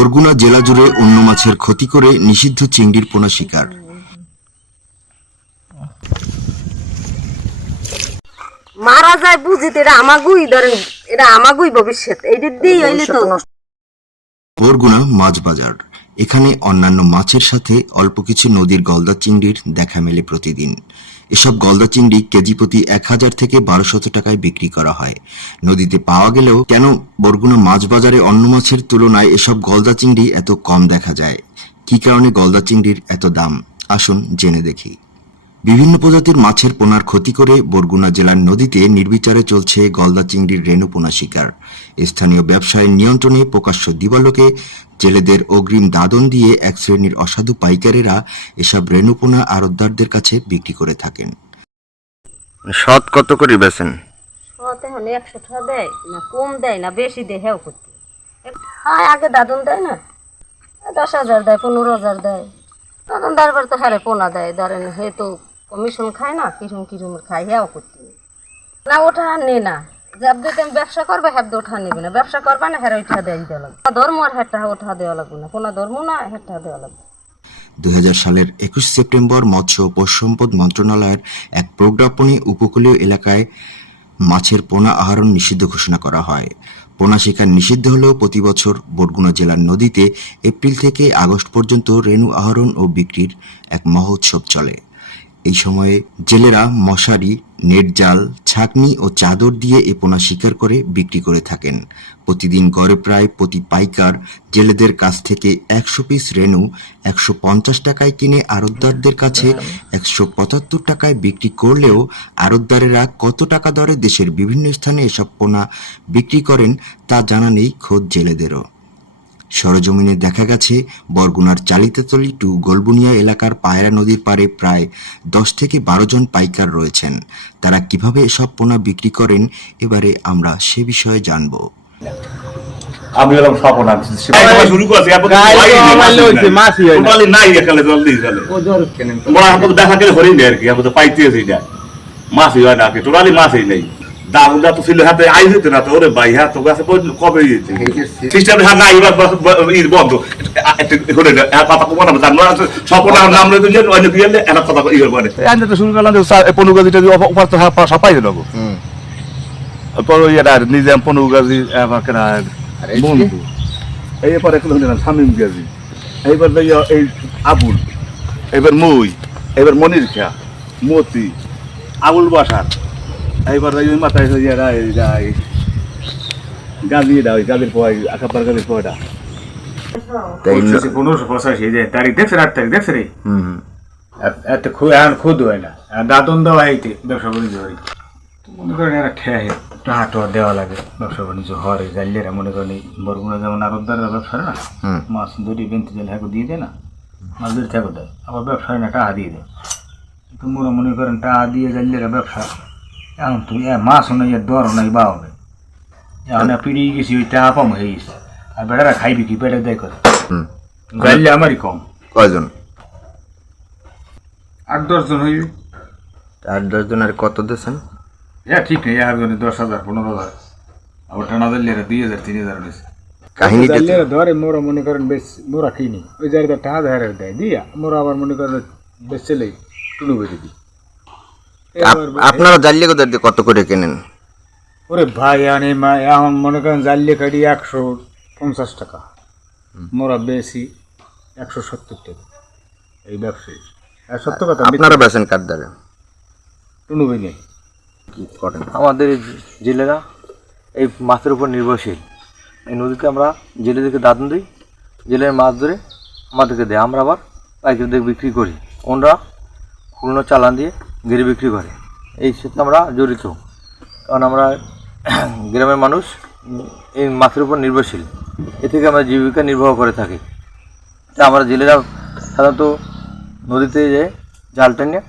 বরগুনা জেলা জুড়ে অন্য মাছের ক্ষতি করে নিষিদ্ধ চিংড়ির পোনা শিকার। মারা যায় বুঝিত এটা আমাগুই ধরেন এটা আমাগুই ভবিষ্যৎ এইটা দিয়ে হইলে তো বরগুনা মাছ বাজার। এখানে অন্যান্য মাছের সাথে অল্প কিছু নদীর গলদা চিংড়ির দেখা মেলে প্রতিদিন। এসব গলদা চিংড়ি কেজি প্রতি এক হাজার থেকে বারোশত টাকায় বিক্রি করা হয়। নদীতে পাওয়া গেলেও কেন বরগুনা মাছ বাজারে অন্য মাছের তুলনায় এসব গলদা চিংড়ি এত কম দেখা যায়? কি কারণে গলদা চিংড়ির এত দাম? আসুন জেনে দেখি। বিভিন্ন প্রজাতির মাছের পোনার ক্ষতি করে বরগুনা জেলার নদীতে নির্বিচারে চলছে গলদা চিংড়ির রেণু পোনা শিকার। স্থানীয় ব্যবসায়ীর নিয়ন্ত্রণে প্রকাশ্য দিবালোকে জেলেদের অগ্রিম দাদন দিয়ে এক শ্রেণির অসাধু পাইকারেরা এসব রেণুপোনা আড়তদারদের কাছে বিক্রি করে থাকেন। সৎ কত করে বেছেন একশো টাকা দেয় না কম দেয় না বেশি দেয় হেও করতে হ্যাঁ আগে দাদন দেয় না। দশ হাজার দেয় পনেরো হাজার দেয়। দাদন দেওয়ার পর তো হ্যাঁ পোনা দেয় ধরেন হে তো কমিশন খায় না কিরম কিরম খায় হেও করতে না, ওঠা নে না। ব্যবসা করবে হ্যাঁ ওঠা নেবে না। ব্যবসা করবে না হ্যাঁ ওইটা দেওয়া দেওয়া লাগবে। ধর্ম আর হ্যাঁ ওঠা দেওয়া লাগবে না। কোনো ধর্ম না হ্যাঁ দেওয়া লাগবে। দুই সালের একুশ সেপ্টেম্বর মৎস্য ও পশু সম্পদ মন্ত্রণালয়ের এক প্রজ্ঞাপনে উপকূলীয় এলাকায় মাছের পোনা আহরণ নিষিদ্ধ ঘোষণা করা হয়। পোনা শিকার নিষিদ্ধ হলেও প্রতি বছর বরগুনা জেলার নদীতে এপ্রিল থেকে আগস্ট পর্যন্ত রেণু আহরণ ও বিক্রির এক মহোৎসব চলে। এই সময়ে জেলেরা মশারি, নেট জাল, ছাকনি ও চাদর দিয়ে এ পোনা শিকার করে বিক্রি করে থাকেন। প্রতিদিন গড়ে প্রায় প্রতি পাইকার জেলেদের কাছ থেকে একশো পিস রেণু একশো পঞ্চাশ টাকায় কিনে আড়তদারদের কাছে একশো পঁচাত্তর টাকায় বিক্রি করলেও আড়তদারেরা কত টাকা দরে দেশের বিভিন্ন স্থানে এসব পোনা বিক্রি করেন তা জানা নেই খোদ জেলেদেরও। সরজমিনে দেখা গেছে বরগুনার চালিতাতলি টু গোলবুনিয়া এলাকার পায়রা নদীর পাড়ে প্রায় দশ থেকে বারো জন পাইকার রয়েছেন। তারা কীভাবে এসব পোনা বিক্রি করেন এবারে আমরা সে বিষয়ে জানব। আমি হলাম স্বপন শুরু করছি নাই। এখানে দেখা গেলে হরিণ আর কি আমি পাইতে আছি এটা। মাছই হয় না টোটালি মাছই নেই। দাম দা তো ছিল হাতে আই হইতে না তো ওরে ভাই হ্যাঁ তো কাছে কবে হ্যাঁ নাই এবার বস- বন্ধ। নিজে পনেরো আমার বন্ধু। এইবার শামিম কেজি। এইবার এই এই আবুল এবার মুই এবার মনির খা মতি আবুল বাসার। এইবার ওই মাথায় হয়ে যায় যাই এটা ওই গাজির পোয়া আকাপার গাজির পোয়াটা পনেরোশো পঁচাশি যে তারিখ দেখছে আট তারিখ দেখছে রে এত খুব এখন খুদ হয় না আর দাদন দেওয়া হইতে ব্যবসা বাণিজ্য হয় মনে করেন এরা ঠেয়া টাকা টোয়া দেওয়া লাগে ব্যবসা বাণিজ্য হয় জানলেরা মনে করেন বরগুনা যেমন আরবদারের ব্যবসা না মাছ ধরি বেঁধে দিলে হ্যাঁ দিয়ে দেয় না মাছ ধরে থাকো দেয় আবার ব্যবসায় না টাকা দিয়ে দেয় তোমরা মনে করেন টাকা দিয়ে জানলেরা ব্যবসা এখন এ মাছ নাই আর দর নাই বা হবে এখন পিড়িয়ে গেছি ওই টাকা কম হয়ে গেছে আর বেটারা খাইবি কি পেটে করে জানলে আমারই কম কয়জন আট দশজন হইবে আট দশ জনের কত দিয়েছেন হ্যাঁ ঠিক নেই একজনে দশ হাজার পনেরো হাজার আবার টানা দিলে দুই হাজার তিন হাজার নিয়েছে জানলে ধরে মোরা মনে করেন বেশ মোরা কিনি ওই জায়গাটা টাকা ধারে দেয় দিয়া মোরা আবার মনে করেন বেশ চলে টুলু বেঁধে দিই আপনারা জানলে কোথায় দিয়ে কত করে কেনেন? ওরে ভাই আনে মা এখন মনে করেন জানলে কাটি একশো পঞ্চাশ টাকা। মোরা বেশি একশো সত্তর টাকা। এই ব্যবসায়ী। আর সত্য কথা আপনারা বেছেন কার দ্বারা? টুনু বেনে কি করেন? আমাদের এই জেলেরা এই মাছের উপর নির্ভরশীল। এই নদীতে আমরা জেলেদেরকে দাদন দিই জেলের মাছ ধরে আমাদেরকে দেয়। আমরা আবার পাইকারদের বিক্রি করি। ওনরা পুরনো চালান দিয়ে গেড়ে বিক্রি করে। এই সাথে আমরা জড়িত। কারণ আমরা গ্রামের মানুষ, এই মাছের উপর নির্ভরশীল। এ থেকে আমরা জীবিকা নির্বাহ করে থাকি। তা আমরা জেলেরা সাধারণত নদীতে যে জাল টেনে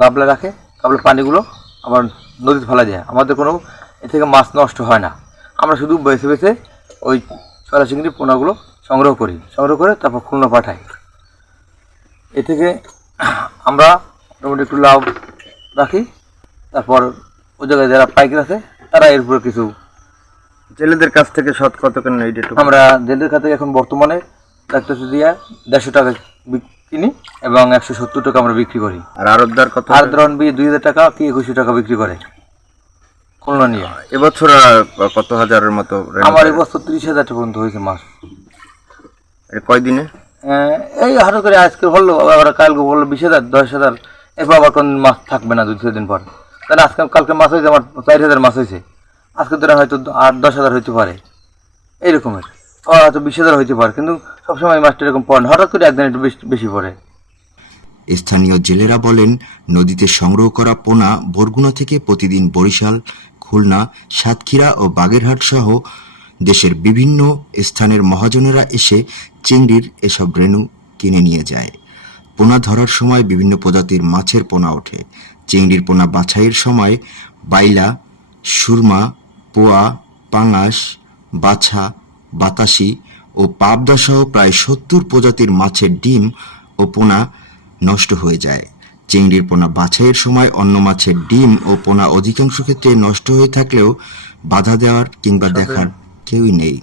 গাবলা রাখে গাবলার পানিগুলো আবার নদীতে ফেলা যায়। আমাদের কোনো এ থেকে মাছ নষ্ট হয় না। আমরা শুধু বেছে বেছে ওই ছড়া চিংড়ি পোনাগুলো সংগ্রহ করি। সংগ্রহ করে তারপর খুলনা পাঠাই। এ থেকে আমরা মোটামুটি একটু লাভ রাখি। তারপর ওই জায়গায় যারা পাইকার আছে তারা এর উপরে কিছু জেলেদের কাছ থেকে সৎ কত কেন এইটা একটু আমরা জেলের খাতে এখন বর্তমানে ডাক্তার দিয়া দেড়শো টাকা কিনি এবং একশো সত্তর টাকা আমরা বিক্রি করি। আর আরবদার কত? আর ধরুন বি দুই হাজার টাকা কি একুশশো টাকা বিক্রি করে। খুলনা নিয়ে। এবছর কত হাজারের মতো আমার? এবছর তিরিশ হাজার পর্যন্ত হয়েছে মাস। কয়দিনে? এই হারো করে আজকে বলল আবার কালকে বলল বিশ হাজার দশ হাজার। এরপর আবার কোন মাছ থাকবে না দুই দিন পর। তাহলে আজকে কালকে মাছ হয়েছে, আমার চার হাজার মাছ হয়েছে। আজকে ধরে হয়তো আট, দশ হাজার হইতে পারে। এইরকমের। হয়তো বিশ হাজার হইতে পারে, কিন্তু সবসময় মাছটা এরকম পড়ে হঠাৎ করে একদিন একটু বেশি বেশি পড়ে। স্থানীয় জেলেরা বলেন, নদীতে সংগ্রহ করা পোনা বরগুনা থেকে প্রতিদিন বরিশাল, খুলনা, সাতক্ষীরা ও বাগেরহাট সহ দেশের বিভিন্ন স্থানের মহাজনেরা এসে চিংড়ির এসব রেণু কিনে নিয়ে যায়। পোনা ধরার সময় বিভিন্ন প্রজাতির মাছের পোনা ওঠে। চিংড়ির পোনা বাছাইয়ের সময় বাইলা সুরমা পোয়া পাঙাশ বাছা বাতাসি ও পাবদা সহ প্রায় সত্তর প্রজাতির মাছের ডিম ও পোনা নষ্ট হয়ে যায়। চিংড়ির পোনা বাছাইয়ের সময় অন্য মাছের ডিম ও পোনা অধিকাংশ ক্ষেত্রে নষ্ট হয়ে থাকলেও বাধা দেওয়ার কিংবা দেখার কেউই নেই।